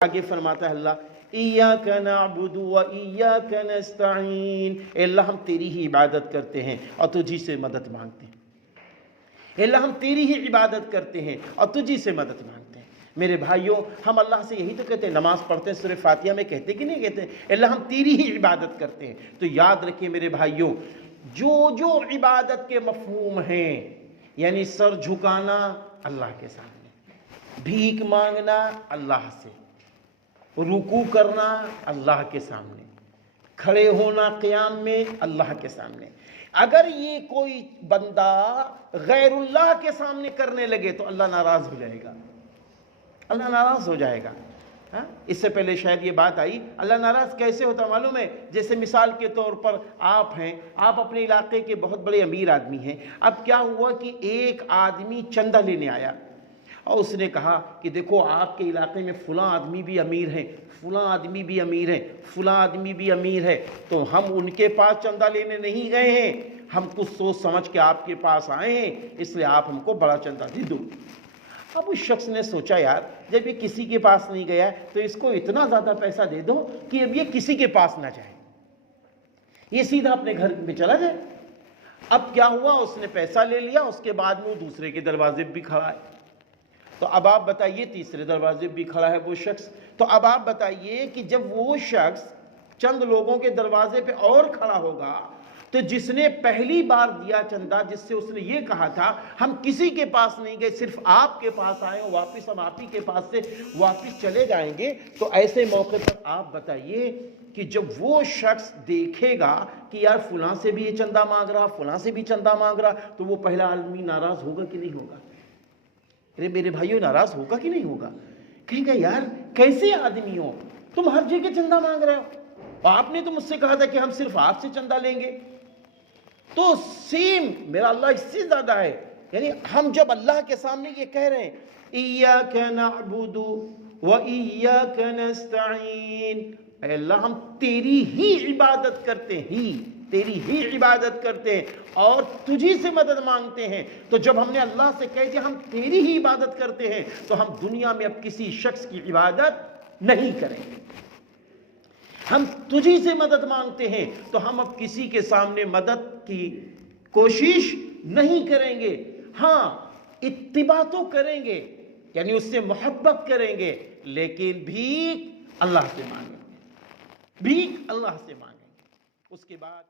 आगे फरमाता है अल्लाह इय्याका नअबुदु व इय्याका नस्तईन, अल्लाह हम तेरी ही इबादत करते हैं और तुझी से मदद मांगते हैं। अल्लाह हम तेरी ही इबादत करते हैं और तुझी से मदद मांगते हैं। मेरे भाइयों, हम अल्लाह से यही तो कहते हैं, नमाज पढ़ते हैं, सूरह फातिहा में कहते कि नहीं कहते अल्लाह हम तेरी ही इबादत करते हैं। तो याद रखिए मेरे भाइयों, जो जो इबादत के मफहूम हैं, यानी सर झुकाना अल्लाह के सामने, भीख मांगना अल्लाह से, रुकू करना अल्लाह के सामने, खड़े होना क़याम में अल्लाह के सामने, अगर ये कोई बंदा गैरुल्लाह के सामने करने लगे तो अल्लाह नाराज हो जाएगा। अल्लाह नाराज हो जाएगा। इससे पहले शायद ये बात आई, अल्लाह नाराज कैसे होता मालूम है? जैसे मिसाल के तौर पर आप हैं, आप अपने इलाके के बहुत बड़े अमीर आदमी हैं। अब क्या हुआ कि एक आदमी चंदा लेने आया और उसने कहा कि देखो आपके इलाके में फलां आदमी भी अमीर है, फलां आदमी भी अमीर है, फलां आदमी भी अमीर है, तो हम उनके पास चंदा लेने नहीं गए हैं, हम कुछ सोच समझ के आपके पास आए हैं, इसलिए आप हमको बड़ा चंदा दे दो। अब उस शख्स ने सोचा, यार जब ये किसी के पास नहीं गया तो इसको इतना ज़्यादा पैसा दे दो कि अब ये किसी के पास ना जाए, ये सीधा अपने घर में चला जाए। अब क्या हुआ, उसने पैसा ले लिया, उसके बाद में वो दूसरे के दरवाजे भी खड़ा है। तो अब आप बताइए, तीसरे दरवाजे भी खड़ा है वो शख्स, तो अब आप बताइए कि जब वो शख्स चंद लोगों के दरवाजे पे और खड़ा होगा तो जिसने पहली बार दिया चंदा, जिससे उसने ये कहा था हम किसी के पास नहीं गए, सिर्फ आपके पास आए और वापस हम आप ही के पास से वापस चले जाएंगे, तो ऐसे मौके पर आप बताइए कि जब वो शख्स देखेगा कि यार फलां से भी ये चंदा मांग रहा, फलां से भी चंदा मांग रहा, तो वो पहला आदमी नाराज होगा कि नहीं होगा? अरे मेरे भाइयों, नाराज होगा कि नहीं होगा? कहेगा यार कैसे आदमी हो, तुम हर जगह चंदा मांग रहे हो, आपने तो मुझसे कहा था कि हम सिर्फ आपसे चंदा लेंगे। तो सेम मेरा अल्लाह इससे ज्यादा है, यानी हम जब अल्लाह के सामने ये कह रहे हैं इय्याका नअबुदु व इय्याका नस्तईन, अल्लाह हम तेरी ही इबादत करते हैं, तेरी ही इबादत करते हैं और तुझी से मदद मांगते हैं। तो जब हमने अल्लाह से कह दिया हम तेरी ही इबादत करते हैं, तो हम दुनिया में अब किसी शख्स की इबादत नहीं करेंगे। हम तुझी से मदद मांगते हैं तो हम अब किसी के सामने मदद की कोशिश नहीं करेंगे। हाँ, इत्तिबा तो करेंगे, यानी उससे मोहब्बत करेंगे, लेकिन भीख अल्लाह से मांगेंगे, भीख अल्लाह से मांगेंगे। उसके बाद